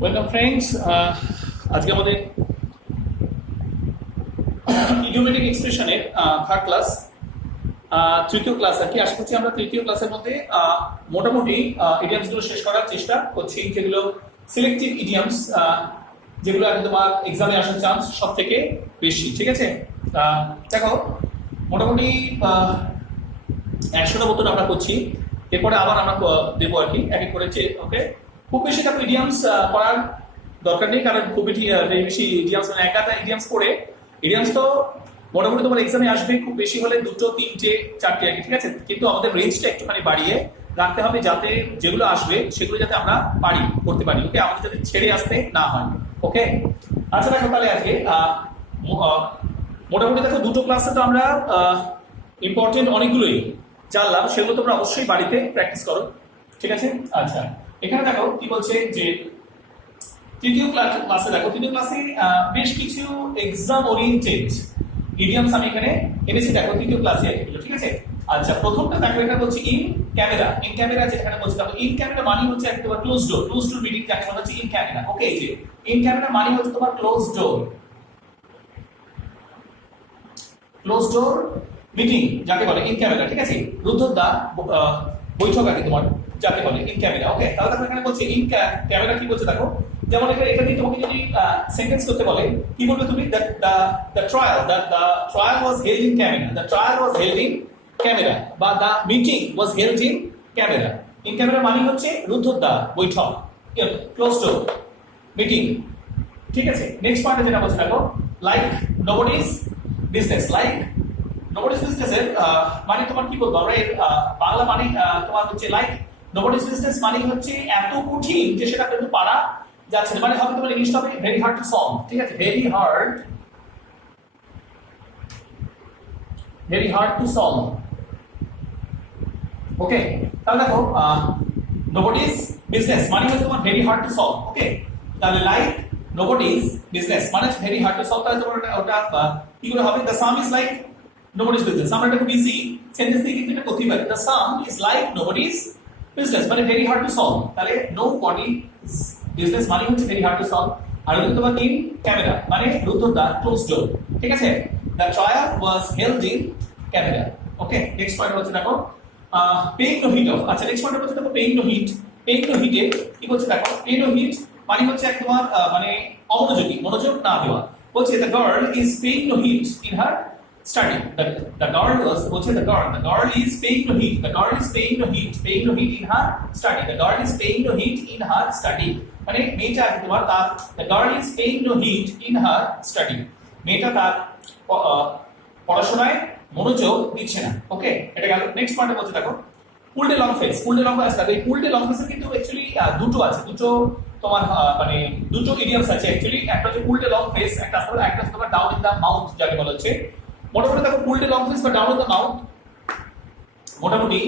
Welcome friends. আজকে আমাদের idiomatic এক্সপ্রেশনের থার্ড ক্লাস, তৃতীয় ক্লাস আর কি। আশা করছি আমরা তৃতীয় ক্লাসের মধ্যে মোটামুটি ইডিয়ামসগুলো শেষ করার চেষ্টা করছি, যেগুলো সিলেক্টিভ ইডিয়ামস, যেগুলো আর তোমার এক্সামে আসার চান্স সব থেকে বেশি। ঠিক আছে, দেখো মোটামুটি 100টা মতন আমরা করছি। এরপরে আবার আমরা দেবো আর কি এক এক করে। ওকে, খুব বেশি দেখো ইডিয়ামস করার দরকার নেই, কারণ খুব বেশি ইডিয়ামস মানে একাটা ইডিয়ামস করে ইডিয়ামস তো মোটামুটি তোমার এক্সামে আসবে খুব বেশি হলে 2, 3, 4টে আর কি। ঠিক আছে, কিন্তু আমাদের রেঞ্জটা একটুখানি বাড়িয়ে রাখতে হবে, যাতে যেগুলো আসবে সেগুলো যাতে আমরা করতে পারি। ওকে, আমাদের যাতে ছেড়ে আসতে না হয়। ওকে, আচ্ছা দেখো তাহলে আজকে মোটামুটি দেখো দুটো ক্লাসে তো আমরা ইম্পর্টেন্ট অনেকগুলোই জানলাম, সেগুলো তোমরা অবশ্যই বাড়িতে প্র্যাকটিস করো। ঠিক আছে, আচ্ছা এখানে দেখো কি বলছে যে তৃতীয় ক্লাসে দেখো, তৃতীয় ক্লাসে বেশ কিছু এক্সাম ওরিয়েন্টেড ইডিয়ামস আমি এখানে এনেছি। দেখো তৃতীয় ক্লাসে এগুলো। ঠিক আছে, আচ্ছা প্রথমটা দেখো, এটা বলছে ইন ক্যামেরা। ইন ক্যামেরা যেখানে বলছে দেখো, ইন ক্যামেরা মানে হচ্ছে একবার close door. Close door meeting যাকে বলা হচ্ছে ইন ক্যামেরা। ওকে, এই যে ইন ক্যামেরা মানে হচ্ছে তোমার close door. Close door meeting যাকে বলে ইন ক্যামেরা। ঠিক আছে, রুদ্ধদ্বার বৈঠক আর কি তোমার যাকে বলে ইন ক্যামেরা। ওকে, তাহলে দেখো এখানে বলছে ইন ক্যামেরা কি বলছে দেখো, যেমন এটা দিয়ে তোমাকে যদি সেন্টেন্স করতে বলে কি বলবে তুমি? The trial was held in camera. The trial was held in camera, বা the meeting was held in camera. In camera মানে হচ্ছে রুদ্ধদ্বার বৈঠক, ক্লোজ ডোর মিটিং। ঠিক আছে, নেক্সট পয়েন্টে যেটা বলছে দেখো, লাইক নোবডিজ বিজনেস। লাইক নোবডিজ বিজনেসের মানে তোমার কি বলবো আমরা, বাংলা মানে তোমার হচ্ছে লাইক নোবডিজ বিজনেস মানে হচ্ছে এত কঠিন যে সেটা কিন্তু পারা যাচ্ছে না। মানে হবে তোমার ইংলিশটা হবে ভেরি হার্ড টু সলভ। ঠিক আছে, very hard to solve. Okay, তাহলে দেখো নোবডিজ বিজনেস মানে হচ্ছে তোমার very hard to solve. Okay, তাহলে লাইক নোবডিজ বিজনেস মানে ভেরি হার্ড টু সলভ। তাহলে তোমার ওটা কি করে হবে? The sum is like nobody's business. আমরা এটা খুব ইজি সেন্টেন্স দিয়ে কিন্তু এটা করতেই পারি। The sum is like nobody's business মানে ভেরি হার্ড টু সলভ। তাহলে নোবডিজ বিজনেস মানে হচ্ছে ভেরি হার্ড টু সলভ। আর হচ্ছে তোমার ইন ক্যামেরা মানে রুদ্ধদ্বার ক্লোজ ডোর। ঠিক আছে, the trial was held in camera. Okay, next point হচ্ছে দেখো পেইং নো হিট অফ। আচ্ছা নেক্সট পয়েন্ট হচ্ছে দেখো paying no heed. Paying no হিটে কি বলছে দেখো, পেইং নো হিট মানে হচ্ছে এক তোমার মানে অমনোযোগী, মনোযোগ না দেওয়া। বলছে the girl is paying no heed in her study. The girl was the girl is paying no heed. The girl is paying no heed in her study. The girl is paying no heed in her study. মানে মেয়েটা তোমার তার the girl is paying no heed in her study. মেয়েটা তার পড়াশোনায় মনোযোগ দিচ্ছে না। ওকে, এটা গেল। নেক্সট পয়েন্টে বলতে দেখো pulled a long face. Pulled a long face এই পুলড এ লং ফেসের কিন্তু অ্যাকচুয়ালি দুটো আছে, দুটো তোমার মানে দুটো ইডিয়ামস আছে অ্যাকচুয়ালি। একটা হচ্ছে পুলড এ লং ফেস, একটা আছে তোমার ডাউন ইন দা মাউথ যাকে বলা হচ্ছে। মোটামুটি দেখো পুলড এ লং ফেস বা ডাউন ইন দা মাউথ মোটামুটি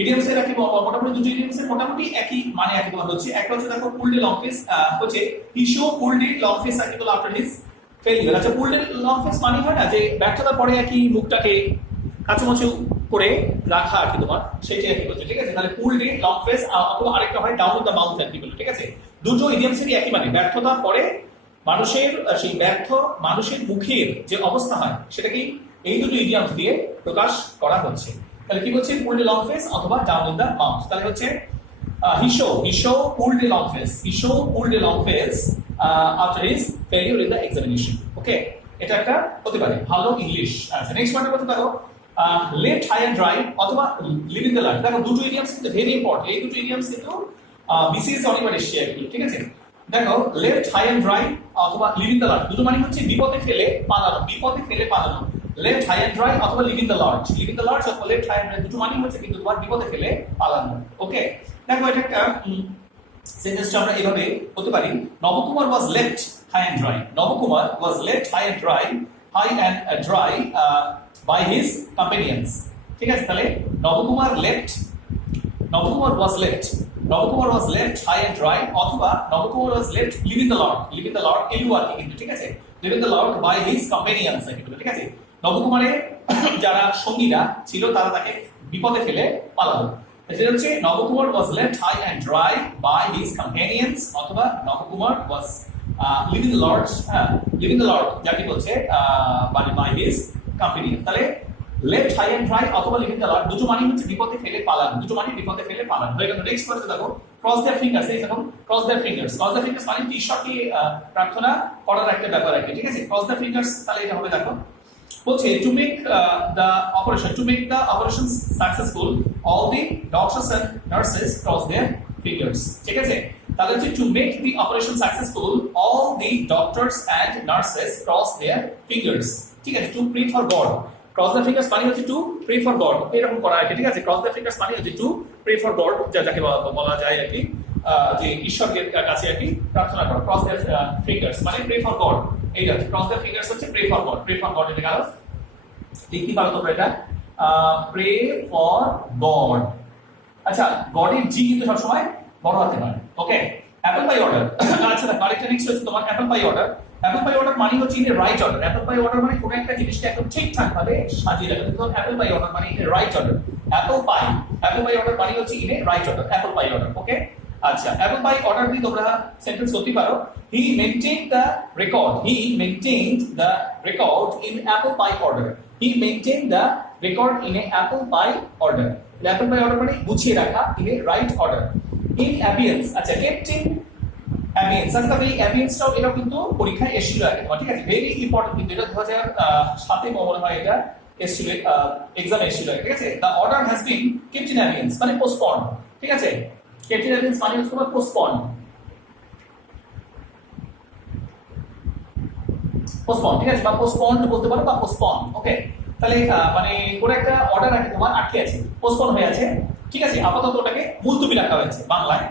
ইডিয়ামসের একই, মোটামুটি দুটো ইডিয়ামসের মোটামুটি একই মানে একই তোমার হচ্ছে। একটা হচ্ছে দেখো পুলড এ লং ফেস হচ্ছে he show pulled a long face article after his failure. আচ্ছা পুলড এ লং ফেস মানে হয় না যে ব্যর্থতার পরে একই মুখটাকে কাচুমাচু করে রাখা আর কি তোমার, সেটাই একই হচ্ছে। ঠিক আছে, তাহলে পুলড এ লং ফেস অথবা আরেকটা হয় down in the mouth article. ঠিক আছে, দুটো ইডিয়ামসেরই একই মানে ব্যর্থতার পরে মানুষের সেই ব্যর্থ মানুষের মুখের যে অবস্থা হয় সেটা কি এই দুটো ইডিয়ামস দিয়ে প্রকাশ করা হচ্ছে। তাহলে কি বলছে পুলড এ লং ফেস অথবা ডাউন ইন দা মাউথ। তাহলে হচ্ছে he show pulled a long face. He show pulled a long face after his failure in the examination. Okay, এটা একটা হতে পারে ভালো ইংলিশ। আচ্ছা নেক্সট পয়েন্টে বলতে দেখো লেফট হাই এন্ড ড্রাই অথবা লিভ ইন দ্য লাইফ। দেখো দুটো ইডিয়ামস কিন্তু ভেরি ইম্পর্টেন্ট। এই দুটো ইডিয়ামস কিন্তু বিসিএস অনেকবার এসছে এগুলো। ঠিক আছে, দেখো লেফট হাই এন্ড ড্রাই অথবা লিভ ইন দ্য লার্জ দুটো মানে হচ্ছে বিপদে ফেলে পালানো। বিপদে ফেলে পালানো, লেফট হাই এন্ড ড্রাই অথবা leave in the large. Leave in the large অথবা লেফট হাই এন্ড ড্রাই দুটো মানে হচ্ছে কিন্তু তোমার বিপদে ফেলে পালানো। ওকে, দেখো এটা একটা সেন্টেন্সটা আমরা এইভাবে হতে পারি, Nabakumar was left high and dry. Nabakumar was left high and dry by his companions. ঠিক আছে, তাহলে Nabakumar was left high and dry অথবা Nabakumar was left leave in the lurch. Leave in the lurch এলু আর কি কিন্তু। ঠিক আছে, leave in the lurch by his companions কিন্তু। ঠিক আছে, নবকুমারের যারা সঙ্গীরা ছিল তারা তাকে বিপদে ফেলে পালালো। যেটা হচ্ছে Nabakumar was left high and dry by his companions অথবা Nabakumar was leaving the lord যাকে বলছে by his companions। তাহলে লেফট হাই এন্ড ড্রাই অথবা লিভিং দ্য লর্ড দুটো মানে হচ্ছে বিপদে ফেলে পালানো, দুটো মানে বিপদে ফেলে পালানো হয়ে গেল। নেক্সট পয়েন্টে দেখো ক্রস দেয়ার ফিঙ্গার্স, এই দেখো ক্রস দেয়ার ফিঙ্গার্স মানে ঈশ্বরকে প্রার্থনা করার একটা ব্যাপার আছে, ঠিক আছে। ক্রস দেয়ার ফিঙ্গার্স তাহলে এটা হবে, দেখো বলছে to make the operation successful all the doctors and nurses cross their fingers, ঠিক আছে। তাহলে হচ্ছে to make the operation successful all the doctors and nurses cross their fingers, ঠিক আছে। To pray for God, cross the fingers মানে হচ্ছে two pray for god, এরকম করা আছে, ঠিক আছে। ক্রস দ্য ফিঙ্গার্স মানে হচ্ছে টু প্রে ফর গড, যাকে বলা যায় আর কি যে ঈশ্বরের কাছে আর কি প্রার্থনা করা। ক্রস দ্য ফিঙ্গার্স মানে প্রে ফর গড, এইটা ক্রস দ্য ফিঙ্গার্স হচ্ছে প্রে ফর গড এটা গেল। দেখি পারো তোমরা এটা প্রে ফর গড। আচ্ছা, গডের জি কিন্তু সবসময় বড় হতে পারে, ওকে। অ্যাপল বাই অর্ডার, আচ্ছা দেখো আরেকটা নেক্সট হচ্ছে তোমার apple by order. Apple by order মানে হচ্ছে in right order. Apple by order মানে কোনো একটা জিনিসটা একদম ঠিকঠাক ভাবে সাজিয়ে রাখা। তো অ্যাপল বাই অর্ডার মানে in right order. Apple by order মানে হচ্ছে in right order, Apple by order, okay. আচ্ছা, অ্যাপল বাই অর্ডার দিয়ে তোমরা সেন্টেন্স করতে পারো he maintained the record in apple by order. He maintained the record in a apple by order. Apple by order মানে গুছিয়ে রাখা in a right order. In abeyance, আচ্ছা kept in abeyance, আচ্ছা এই অ্যাবিয়েন্সটাও এটা কিন্তু পরীক্ষায় এসেছিল আগে তোমার, ঠিক আছে। ভেরি ইম্পর্টেন্ট কিন্তু এটা 2007 মনে হয় এটা এসেছিল, এক্সাম এসেছিল, ঠিক আছে। The order has been kept in অ্যাবিয়েন্স মানে পোস্টপন, ঠিক আছে। কেপ্ট ইন অ্যাবিয়েন্স মানে হচ্ছে তোমার পোস্টপন, ঠিক আছে, বা পোস্টপন্ড বলতে পারো বা পোস্টপন, ওকে। তাহলে মানে কোন একটা অর্ডার আছে তোমার আটকে আছে, পোস্টপন হয়ে আছে, ঠিক আছে। আপাতত ওটাকে মুলতবি রাখা হয়েছে বাংলায়,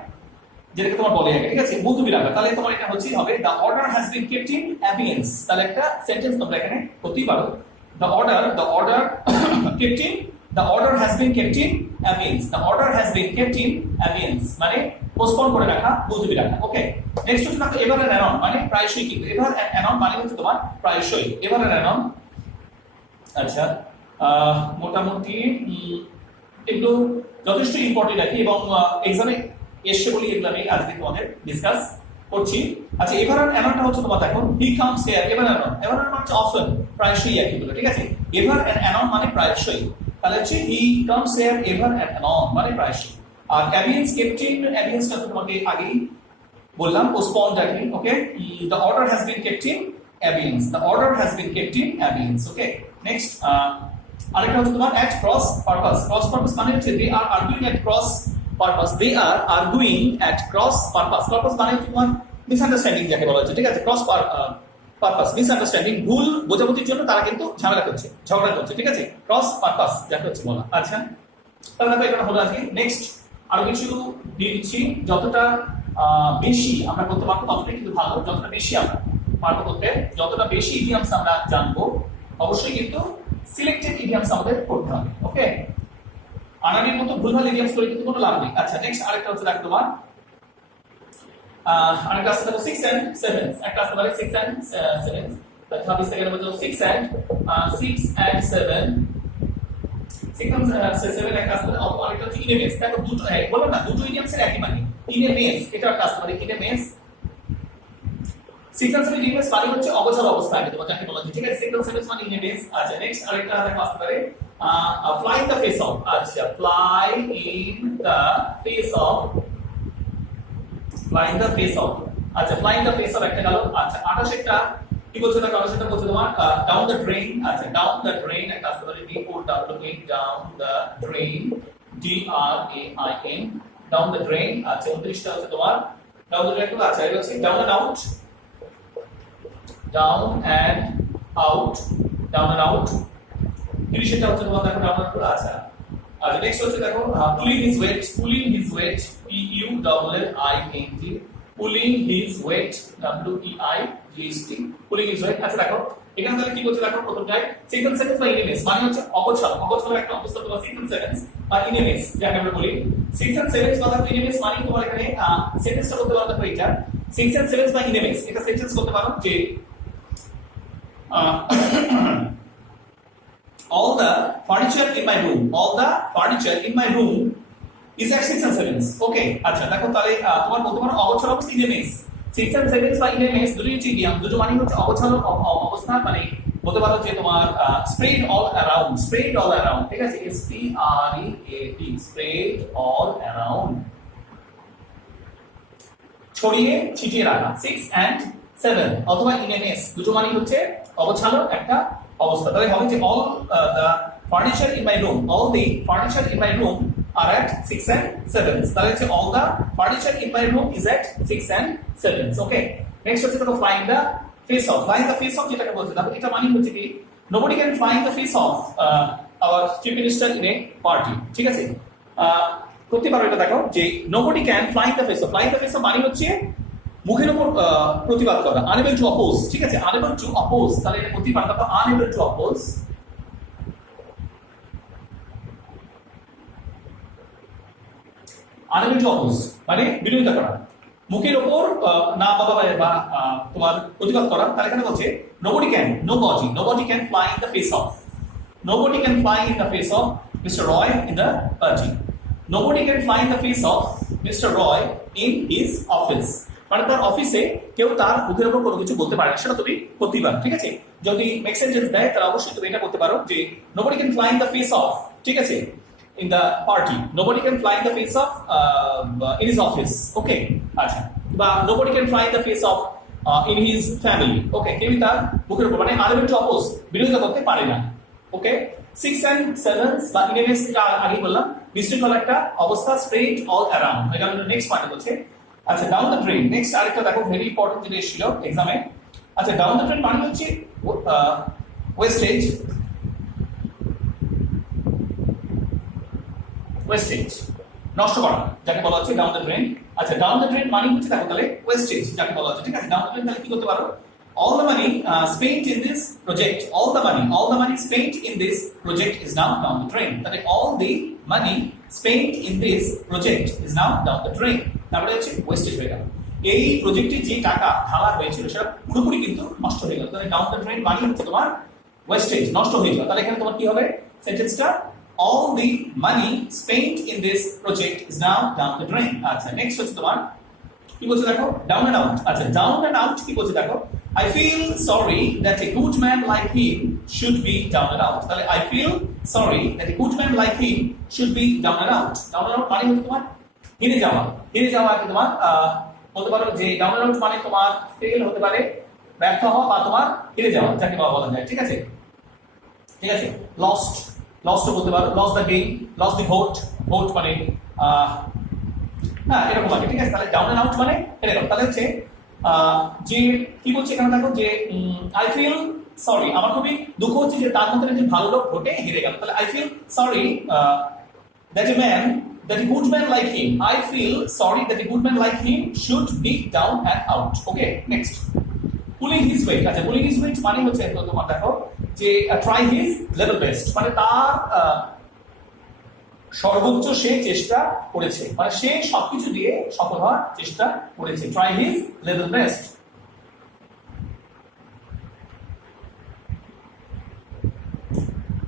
যেটাকে তোমার বলে আগে, ঠিক আছে, মুলতবি রাখা। তাহলে তোমার এটা হচ্ছে হবে the order has been kept in অ্যাবিয়েন্স। তাহলে একটা সেন্টেন্স তোমরা এখানে করতেই পারো the order kept in, the order has been kept in abeyance. The order has been kept in অ্যাবিয়েন্স মানে পোস্টপন করে রাখা, মুলতবি রাখা, ওকে। নেক্সট হচ্ছে দেখো এভার এন্ড অ্যানন মানে প্রায়শই, কিন্তু এভার এন্ড অ্যানন মানে হচ্ছে তোমার প্রায়শই, এভার এন্ড অ্যানন। আচ্ছা, মোটামুটি একটু যথেষ্ট ইম্পর্টেন্ট আর কি, এবং এক্সামে এসে বলি এগুলো আমি আজকে তোমাদের ডিসকাস করছি। আচ্ছা, এভার এন্ড অ্যাননটা হচ্ছে তোমার দেখো he comes here, ever and anon হচ্ছে অফেন, প্রায়শই আর কি, ঠিক আছে। এভার এন্ড অ্যানন মানে প্রায়শই, তাহলে হচ্ছে he comes here ever and anon মানে প্রায়শই। আর অ্যাবিয়েন্স কেপ্ট ইন, অ্যাবিয়েন্সটা তোমাকে আগেই বললাম পোস্টপন্ড আর কি, okay. The order has been kept in abeyance, the order has been kept in abeyance, okay. Next আরেকটা হচ্ছে তোমার at cross purpose. Cross purpose মানে হচ্ছে they are arguing at cross purpose, they are arguing at cross purpose. Purpose মানে হচ্ছে তোমার misunderstanding যাকে বলা হচ্ছে, ঠিক আছে। ক্রস পারপাস মিসআন্ডারস্ট্যান্ডিং, ভুল বোঝাবুঝির জন্য তারা কিন্তু ঝগড়া করছে, ঠিক আছে। ক্রস পারপাস যাকে হচ্ছে বলা। আচ্ছা, তাহলে দেখো এটা হলো আজকে। নেক্সট আরো কিছু দিয়ে দিচ্ছি, যতটা বেশি আমরা করতে পারবো ততটাই কিন্তু ভালো। যতটা বেশি আমরা পারবো করতে, যতটা বেশি ইডিয়ামস আমরা জানবো, অবশ্যই কিন্তু সিলেক্টেড ইডিয়ামস আমাদের করতে হবে, ওকে। আনানির মতো ভুলভাল ইডিয়ামস করে কিন্তু কোনো লাভ নেই। আচ্ছা, নেক্সট আরেকটা হচ্ছে দেখো তোমার আরেকটা আছে দেখো 6 and 7, একটা আছে মানে 6 and 7, তাহলে 26 সেকেন্ডের মধ্যে 6 and 7, 6 and 7 একটা আছে, আরেকটা হচ্ছে ইনেমেস। দেখো দুটো বললাম না, দুটো ইডিয়ামসের একই মানে। ইনেমেস এটা একটা আছে মানে ইনেমেস, 6 and 7 ইনেমেস মানে হচ্ছে অগোচর অবস্থা আগে তোমার যাকে বলা হয়, ঠিক আছে। 6 and 7 মানে ইনেমেস। আচ্ছা, নেক্সট আরেকটা দেখো আসতে পারে fly in the face of. আচ্ছা, fly in the face of, fly in the face of. আচ্ছা, fly in the face of একটা গেল। আচ্ছা, 28 টা কি বলছে না, 28 টা বলছে তোমার ডাউন দ্য ড্রেন। আচ্ছা, ডাউন দ্য ড্রেন একটা আসতে পারে DOWN, down the drain, DRAIN, down the drain. আচ্ছা, 29 টা হচ্ছে তোমার ডাউন দ্য ড্রেন। আচ্ছা, এটা হচ্ছে down and out, down and out, down and out. 30 টা হচ্ছে তোমার দেখো ডাউন এন্ড আউট। আচ্ছা, আচ্ছা, নেক্সট হচ্ছে দেখো pulling his weight, pulling his weight, PULLING, pulling his weight, WEIGHT, pulling his weight. আচ্ছা, দেখো এখানে তাহলে কি করছে দেখো প্রথমটাই 6 and 7 বা ইনেমেস মানে হচ্ছে অগোচর একটা অবস্থা তোমার 6 and 7 বা ইনেমেস যাকে আমরা বলি। 6 and 7 কথা ইনেমেস মানে তোমার এখানে সেন্টেন্সটা করতে পারো দেখো এটা 6 and 7 বা ইনেমেস, এটা সেন্টেন্স করতে পারো যে all the furniture in my room is at 6 and 7 ওকে আচ্ছা দেখো তাহলে তোমার বলতে পারো অগোছালো অবস্থা ইনএমএস 6 and 7 বা ইনএমএস দুটোই হচ্ছে ইডিয়াম দুটো মানে হচ্ছে অগোছালো অবস্থা মানে বলতে পারো যে তোমার স্প্রেড অল অ্যারাউন্ড ঠিক আছে SPREAD স্প্রেড অল অ্যারাউন্ড ছড়িয়ে ছিটিয়ে রাখা 6 and 7 অথবা ইনএমএস দুটো মানে হচ্ছে অগোছালো একটা অবস্থা তাহলে হবে যে all the furniture in my room all the furniture in my room are at 6 and 7 তাহলে হচ্ছে all the furniture in my room is at 6 and 7 okay next হচ্ছে দেখো flying the face off যেটাকে বলতে দেখো এটা মানে হচ্ছে কি nobody can flying the face off our chief minister in a party ঠিক আছে করতে পারো এটা দেখো যে nobody can flying the face off মানে হচ্ছে মুখের উপর প্রতিবাদ করা unable to oppose ঠিক আছে unable to oppose তাহলে এটা করতে পারো unable to oppose মানে বিরোধিতা করা মুখের উপর না বলা বা তোমার প্রতিবাদ করা তাহলে এখানে বলছে nobody can fly in the face of Mr. Roy in the party nobody can fly in the face of Mr. Roy in his office মানে তার অফিসে কেউ তার মুখের উপর কোনো কিছু বলতে পারে না সেটা তুমি করতেই পারো ঠিক আছে যদি মেক সেন্টেন্স দেয় তাহলে অবশ্যই তুমি এটা করতে পারো যে nobody can fly in the face of ঠিক আছে in the party nobody can fly in the face of in his office okay acha ba nobody can fly in the face of in his family okay কেউ তার মুখের উপর মানে unable to oppose বিরোধিতা করতে পারে না okay 6 and 7 বা ইনএমএস আগে বললাম বিশৃঙ্খল একটা অবস্থা স্প্রেড অল অ্যারাউন্ড এটা আমাদের নেক্সট পয়েন্ট হচ্ছে আচ্ছা ডাউন দ্য ড্রেন নেক্সট আরেকটা দেখো ভেরি ইম্পর্টেন্ট জিনিস ছিল एग्जाम এ আচ্ছা ডাউন দ্য ড্রেন মানে হচ্ছে ওয়েস্টেজ নষ্ট করা যাকে বলা হচ্ছে ডাউন দ্য ড্রেন আচ্ছা ডাউন দ্য ড্রেন মানে হচ্ছে দেখো তাহলে ওয়েস্টেজ যাকে বলা হচ্ছে ঠিক আছে ডাউন দ্য ড্রেন তাহলে কি করতে পারো all the money spent in this project all the money spent in this project is now down the drain তাহলে all the money spent in this project is now down the drain তারপরে হচ্ছে wastage হয়ে গেল এই প্রজেক্টে যে টাকা ঢালা হয়েছিল সেটা পুরোপুরি কিন্তু নষ্ট হয়ে গেল তাহলে ডাউন দ্য ড্রেন মানে হচ্ছে তোমার ওয়েস্টেজ নষ্ট হয়ে গেল তাহলে এখানে তোমার কি হবে সেন্টেন্সটা all the money spent in this project is now down the drain আচ্ছা নেক্সট হচ্ছে তোমার কি বলছে দেখো ডাউন এন্ড আউট আচ্ছা ডাউন এন্ড আউট কি বলছে দেখো I feel sorry that a good man like him should be down and out তাহলে I feel sorry that a good man like him should be down and out মানে হচ্ছে তোমার হেরে যাওয়া কি তোমার বলতে পারো যে ডাউন এন্ড আউট মানে তোমার ফেল হতে পারে ব্যর্থ হওয়া বা তোমার হেরে যাওয়া যাকে বলা যায় ঠিক আছে লস্ট বলতে পারো lose the game lose the vote মানে হ্যাঁ এরকম আছে ঠিক আছে তাহলে ডাউন এন্ড আউট মানে এরকম তাহলে হচ্ছে যে কি বলছে এখানে দেখো যে আই ফিল সরি আমার খুবই দুঃখ হচ্ছে যে তার মধ্যে যে ভালো লোক ভোটে হেরে গেল তাহলে I feel sorry that a good man like him I feel sorry that a good man like him should be down and out okay next pulling his weight আচ্ছা pulling his weight মানে হচ্ছে তোমার দেখো যে try his level best মানে তার সর্বোচ্চ সে চেষ্টা করেছে মানে সে সবকিছু দিয়ে সফল হওয়ার চেষ্টা করেছে try his level best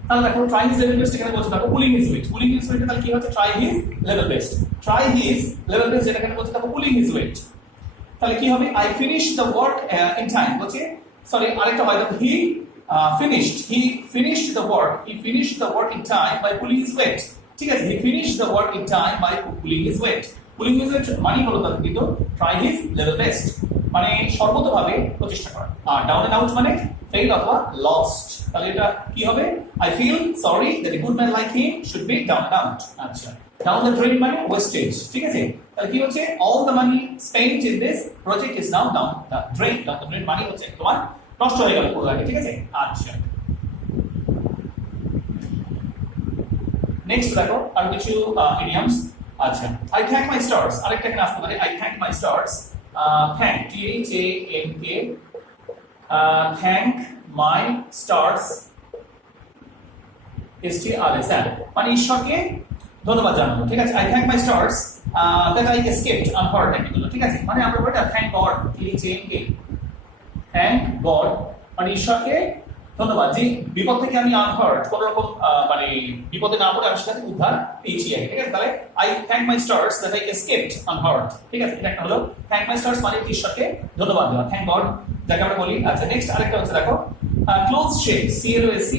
তাহলে দেখো try his level best এখানে বলছে দেখো pulling his weight তাহলে কি হচ্ছে try his level best যেটা এখানে বলছে দেখো pulling his weight তাহলে কি হবে I finished the work in time বলছে সরি আরেকটা হয় দেখো he finished the work in time by pulling his weight ঠিক আছে he finished the work in time by pulling his weight মানে হলো তার কিন্তু try his level best মানে সর্বতভাবে প্রচেষ্টা করা আর ডাউন এন্ড আউট মানে fail অথবা lost তাহলে এটা কি হবে I feel sorry that a good man like him should be down and out আচ্ছা down the drain মানে wastage ঠিক আছে তাহলে কি হচ্ছে all the money spent in this project is now down the drain মানে হচ্ছে তোমার নষ্ট হয়ে গেল পুরো আগে ঠিক আছে আচ্ছা নেক্সট দেখো আর কিছু ইডিয়মস আচ্ছা I thank my stars আরেকটা এখানে আসতে পারে I thank my stars thank THANK thank my stars STRS মানে ঈশ্বরকে ধন্যবাদ জানাবো ঠিক আছে I thank my stars that I escaped unhurt এগুলো ঠিক আছে মানে আমরা বলটা thank God THANK thank God মানে ঈশ্বরকে ধন্যবাদ। যে বিপদ থেকে আমি আনহার্ট, কোন রকম মানে বিপদে না পড়ে আমি সেটা থেকে উদ্ধার পেয়েছি। ঠিক আছে, তাহলে I thank my stars that I escaped আনহার্ট। ঠিক আছে, এটা একটা হলো থ্যাংক মাই স্টার্স মানে ঈশ্বরকে ধন্যবাদ দেওয়া, থ্যাংক গড যাকে আমরা বলি। আচ্ছা, নেক্সট আরেকটা হচ্ছে দেখো close shape, CLOSE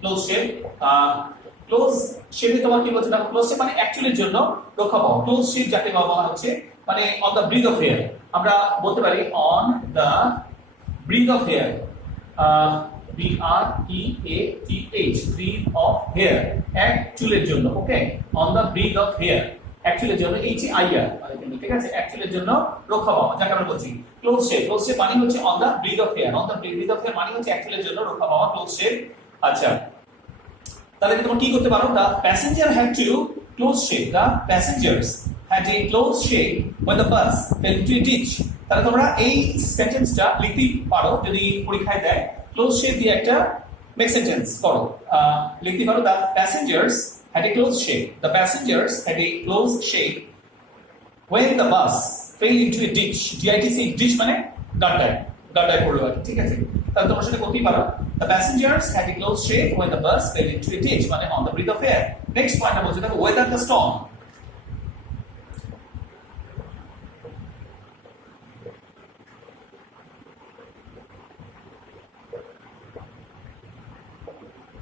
close shape. Close শেপে তোমার কি বলছে দেখো, ক্লোজ শেপ মানে অ্যাকচুয়ালির জন্য রক্ষা পাওয়া। ক্লোজ শেপ যাকে বলা হচ্ছে মানে on the brink of hair, আমরা বলতে পারি on the brink of hair, BREATH, brink of hair, এক চুলের জন্য। Okay, on the brink of hair, actually জন্য HEIR, ঠিক আছে, অ্যাকচুয়ালির জন্য রক্ষা পাওয়া যাকে আমরা বলছি ক্লোজ শেপ। ক্লোজ শেপ মানে হচ্ছে on the brink of hair, on the brink of hair মানে হচ্ছে অ্যাকচুয়ালির জন্য রক্ষা পাওয়া, ক্লোজ শেপ। আচ্ছা, তাহলে তোমরা কি করতে পারো, the passenger had to close shape, the passengers had a close shave when the bus fell into a ditch। তাহলে তোমরা এই সেন্টেন্সটা লিখতে পারো যদি পরীক্ষায় দেয়, ক্লোজ শেপ দিয়ে একটা মেক সেন্টেন্স করো, লিখতে পারো the passengers had a close shave, the passengers had a close shave when the bus fell into a ditch। ditch মানে গাড্ডায় পড়লো আর কি। ঠিক আছে, তাহলে তোমরা সেটা করতেই পারো, the passengers had a close shave when the bus fell into a ditch মানে on the brink of air। Next পয়েন্টটা বলছে দেখো weather the storm।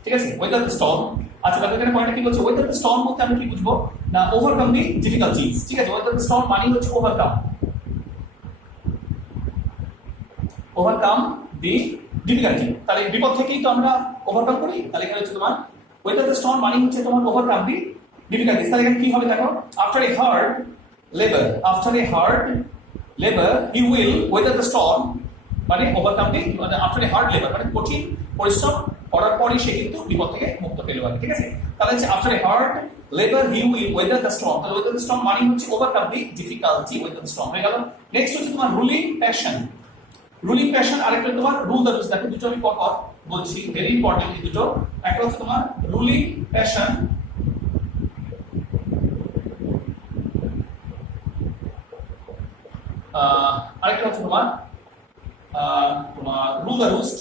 ঠিক আছে, ওয়েদার দ্য স্টর্ম। আচ্ছা, তাহলে এখানে পয়েন্টটা কি বলছে, ওয়েদার দ্য স্টর্ম বলতে আমরা কি বুঝবো না, ওভারকাম দি ডিফিকাল্টিজ। ঠিক আছে, ওয়েদার দ্য স্টর্ম মানে হচ্ছে ওভারকাম দি ডিফিকাল্টি। তাহলে বিপদ থেকেই তো আমরা ওভারকাম করি, তাহলে এখানে হচ্ছে তোমার ওয়েদার দ্য স্টর্ম মানে হচ্ছে তোমার ওভারকাম দি ডিফিকাল্টিজ। তাহলে এখানে কি হবে দেখো, after a hard labour he will whether the storm মানে ওভারকাম দি, মানে আফটার এ হার্ড লেবার মানে কঠিন পরিশ্রম করার পরই সে কিন্তু বিপদ থেকে মুক্ত পেল। ঠিক আছে, তাহলে হচ্ছে after a hard labour he will whether the storm. তাহলে ওয়েদার দ্য স্টর্ম মানে হচ্ছে overcome the difficulty, whether the storm হয়ে গেল। নেক্সট হচ্ছে তোমার রুলিং প্যাশন। রুলিং প্যাশন আরেকটা তোমার রুল দ্য রুলস। দেখো দুটো আমি পরপর বলছি, ভেরি ইম্পর্টেন্ট এই দুটো। একটা হচ্ছে তোমার রুলিং প্যাশন, আরেকটা হচ্ছে তোমার রুল দ্য রুস্ট।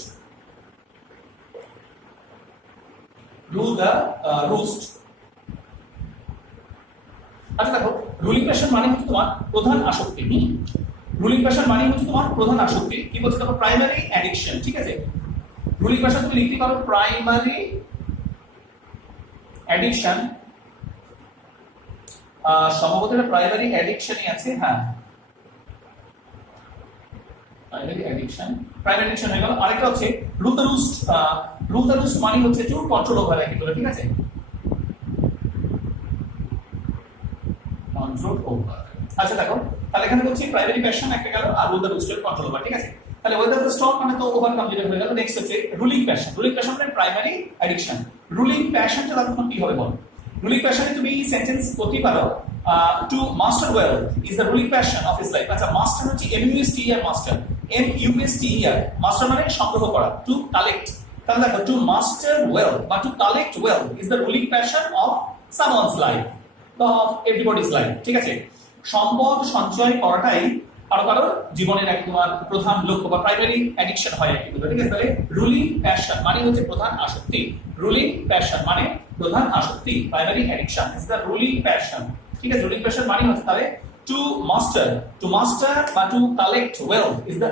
আচ্ছা দেখো, রুলিং প্যাশন মানে হচ্ছে তোমার প্রধান আসক্তি। রুলিং প্যাশন মানে হচ্ছে তোমার প্রধান আসক্তি। কি বলছে দেখো, প্রাইমারি অ্যাডিকশন। ঠিক আছে, রুলিং প্যাশন তুমি লিখতে পারো প্রাইমারি অ্যাডিকশন, সম্ভবত এটা প্রাইমারি অ্যাডিকশনই আছে। হ্যাঁ, প্রাইমারি অ্যাডিকশন হয়ে গেল। আরেকটা হচ্ছে রুল দ্য রুস্ট। রুল দ্য রুস্ট মানে হচ্ছে টু কন্ট্রোল ওভার এগুলো। ঠিক আছে, কন্ট্রোল ওভার। আচ্ছা দেখো, তাহলে এখানে বলছি প্রাইমারি প্যাশন একটা গেল, আর রুল দ্য রুস্টের কন্ট্রোল ওভার। ঠিক আছে, তাহলে ওয়েদার দ্য স্টর্ম মানে তো ওভারকাম যেটা হয়ে গেল। নেক্সট হচ্ছে রুলিং প্যাশন। রুলিং প্যাশন মানে প্রাইমারি অ্যাডিকশন। রুলিং প্যাশনটা তখন কি হবে বল, রুলিং প্যাশনে তুমি সেন্টেন্স করতে পারো two master wealth is the ruling passion of his life. আচ্ছা, মাস্টার হচ্ছে MUSTER মাস্টার, MUSTER মাস্টার মানে সংগ্রহ করা, টু কালেক্ট। তাহলে দেখো টু মাস্টার ওয়েলথ বা to collect wealth is the ruling passion of someone's life বা অফ এভরিবডিজ লাইফ। ঠিক আছে, সম্পদ সঞ্চয় করাটাই কারো কারো জীবনের এক তোমার প্রধান লক্ষ্য বা প্রাইমারি অ্যাডিকশন হয় আর কি। ঠিক আছে, তাহলে রুলিং প্যাশন মানে হচ্ছে প্রধান আসক্তি। রুলিং প্যাশন মানে প্রধান আসক্তি, primary addiction is the ruling passion. ঠিক আছে, রুলিং প্যাশন মানে হচ্ছে তাহলে টু মাস্টার বা to collect wealth is the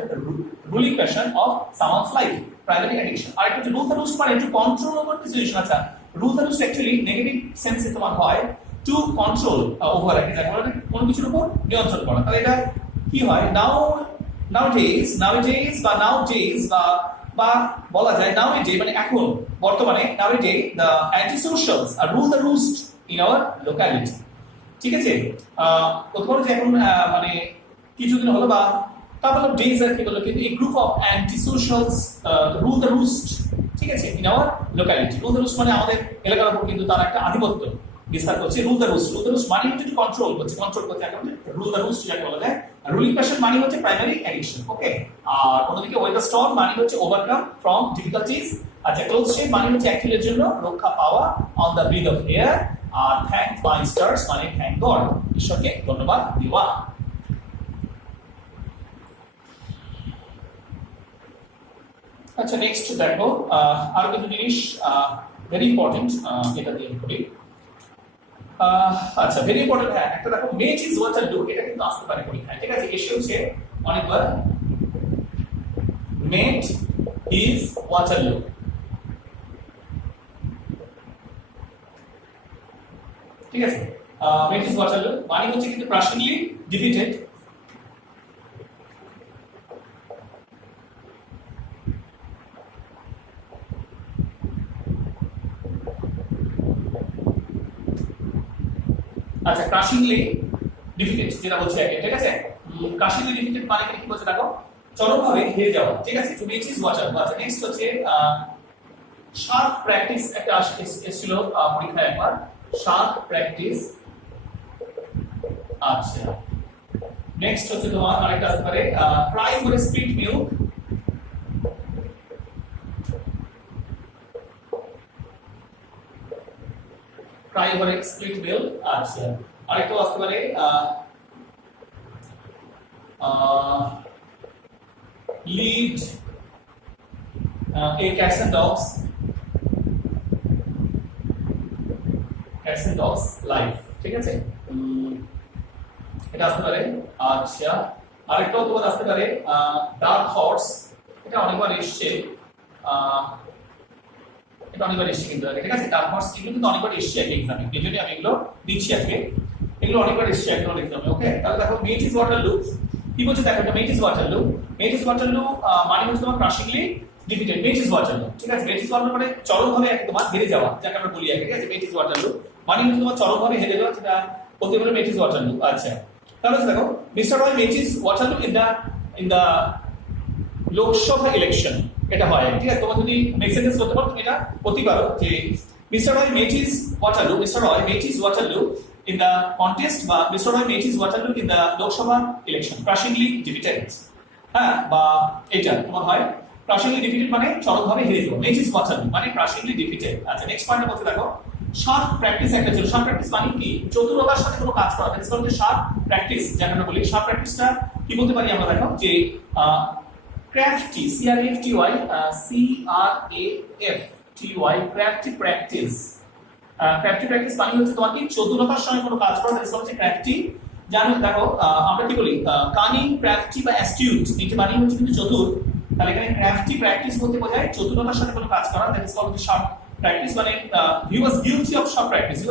ruling passion of someone's life, primary addiction. আর একটা হচ্ছে রুল দ্য রুলস মানে to control over the situation. আচ্ছা, rule the rules actually negative সেন্সে তোমার হয় টু কন্ট্রোল ওভার, যাকে বলে কোনো কিছুর উপর নিয়ন্ত্রণ করা। তাহলে এটা কি হয়, nowadays বা বলা যায় nowadays মানে এখন, বর্তমানে nowadays the antisocials are rule the roost in our locality। ঠিক আছে, প্রথমত যে এখন মানে কিছুদিন হলো বা couple of days আর কি হলো, কিন্তু এই group of antisocials rule the roost। ঠিক আছে, in our locality। rule the roost মানে আমাদের এলাকার উপর কিন্তু তার একটা আধিপত্য বিস্তার করছে। রুল দ্য রুস্ট মানে হচ্ছে কন্ট্রোল করছে, রুল দ্য রুস্ট যাকে বলা যায়। রুলিং প্যাশন মানে হচ্ছে প্রাইমারি অ্যাডিকশন। ওকে, আর অন্যদিকে ওয়েদার স্টর্ম মানে হচ্ছে ওভারকাম ফ্রম ডিফিকাল্টিজ। আচ্ছা, ক্লোজ শেপ মানে হচ্ছে অ্যাকচুয়ালির জন্য রক্ষা পাওয়া, on the brink of air. আর থ্যাংক মাই স্টার্স মানে থ্যাংক গড, ঈশ্বরকে ধন্যবাদ দেওয়া। আচ্ছা নেক্সট দেখো আরো কিছু জিনিস ভেরি ইম্পর্টেন্ট এটা দিয়ে করি। আচ্ছা ভেরি ইম্পর্টেন্ট, হ্যাঁ একটা দেখো মেট ইজ ওয়াটারলু, এটা কিন্তু আসতে পারে পরীক্ষায়, ঠিক আছে? এসে হচ্ছে অনেকবার মেট ইজ ওয়াটারলু, ঠিক আছে? মেট ইজ ওয়াটারলু মানে হচ্ছে কিন্তু প্রাসঙ্গিক ডিফিটেড, আচ্ছা ক্রাশিংলি ডিফিটেড যেটা বলছে আগে, ঠিক আছে? ক্রাশিংলি ডিফিটেড মানে কি বলছে দেখো, চরমভাবে হেরে যাওয়া, ঠিক আছে? To meet his water. আচ্ছা নেক্সট হচ্ছে শার্প প্র্যাকটিস, একটা এসেছিল পরীক্ষায় একবার, শার্প প্র্যাকটিস। আচ্ছা নেক্সট হচ্ছে তোমার আরেকটা আসতে পারে cry for spilt milk, cry for spilt milk. আচ্ছা আরেকটা আসতে পারে lead a cats and dogs, cats and dogs life, ঠিক আছে? এটা আসতে পারে। আচ্ছা আরেকটাও তোমার আসতে পারে ডার্ক হর্স, এটা অনেকবার এসছে, এটা অনেকবার এসছে কিন্তু, ঠিক আছে? ডার্ক হর্স এগুলো কিন্তু অনেকবার এসছে আগে এক্সামে, এই জন্য আমি এগুলো দিচ্ছি আজকে, এগুলো অনেকবার এসছে একদম এক্সামে। ওকে তাহলে দেখো মেট ইজ ওয়াটারলু কি বলছে দেখো, এটা met his Waterloo, met his Waterloo মানে হচ্ছে তোমার crushingly defeated, met his Waterloo, ঠিক আছে? মেট ইজ ওয়াটারলু মানে চরমভাবে তোমার হেরে যাওয়া, যাকে আমরা বলি আগে, ঠিক আছে? মেট ইজ ওয়াটারলু মানে হচ্ছে তোমার চরমভাবে হেরে যাওয়া, যেটা বলতে পারে মেট ইজ ওয়াটারলু। আচ্ছা তাহলে দেখো mister Roy met his Waterloo in the Lok Sabha election, এটা হয়, ঠিক আছে? তোমার যদি মেসেজেস করতে পারো তুমি এটা করতে পারো যে mister Roy met his Waterloo, mister Roy met his Waterloo in the contest বা mister Roy met his Waterloo in the Lok Sabha election crashingly defeated, হ্যাঁ? বা এটা তোমার হয় ক্রাশিংলি ডিফিটেড মানে চরমভাবে হেরে যাওয়া, মেট ইজ ওয়াটারলু মানে ক্রাশিংলি ডিফিটেড। আচ্ছা নেক্সট পয়েন্টে বলতে দেখো শার্প প্র্যাকটিস একটা ছিল, শার্প প্র্যাকটিস মানে কি চতুরতার সাথে কোনো কাজ করা, দ্যাটস কল্ড শার্প প্র্যাকটিস, যাকে আমরা বলি। শার্প প্র্যাকটিসটা কি বলতে পারি আমরা দেখো যে crafty, CRAFTY, crafty practice, crafty practice মানে হচ্ছে তোমার কি চতুরতার সঙ্গে কোনো কাজ করা, দ্যাটস কল্ড ক্রাফটি। জানো দেখো আমরা কি বলি কানিং, ক্রাফটি বা অ্যাস্টিউট, এটা মানে হচ্ছে কিন্তু চতুর, তাহলে এখানে ক্রাফটি প্র্যাকটিস বলতে বোঝায় চতুরতার সাথে কোনো কাজ করা, দ্যাটস কল্ড শার্প practice মানে he was guilty of sharp practice, he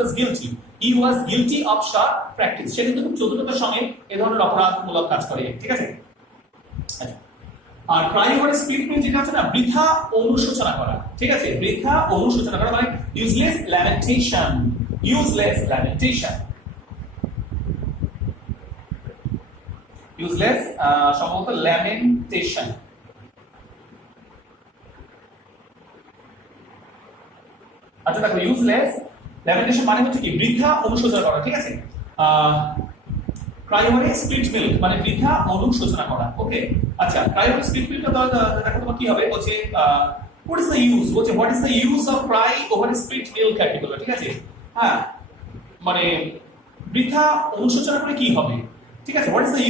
was guilty of sharp practice, সে কিন্তু খুব চতুরতার সঙ্গে এই ধরনের অপরাধমূলক কাজ করে, ঠিক আছে? আর ক্রাই ফর স্পিড মিল যেটা আছে না, বৃথা অনুশোচনা করা, ঠিক আছে? বৃথা অনুশোচনা করা মানে useless lamentation, useless lamentation, useless সম্ভবত ল্যামেন্টেশন। আচ্ছা দেখো ইউজলেস ল্যামেন্টেশন মানে হচ্ছে কি বৃথা অনুশোচনা করা, ঠিক আছে? ক্রাইওরে স্প্লিট মিল্ক মানে বৃথা অনুশোচনা করা। ওকে আচ্ছা ক্রাইওরে স্প্লিট মিল্কটা দেখো তোমার কি হবে বলছে হোয়াট ইজ দ্য ইউজ, বলছে what is the use of Cry over split milk capital, ঠিক আছে? হ্যাঁ মানে বৃথা অনুশোচনা করে কি হবে, ঠিক আছে? What is the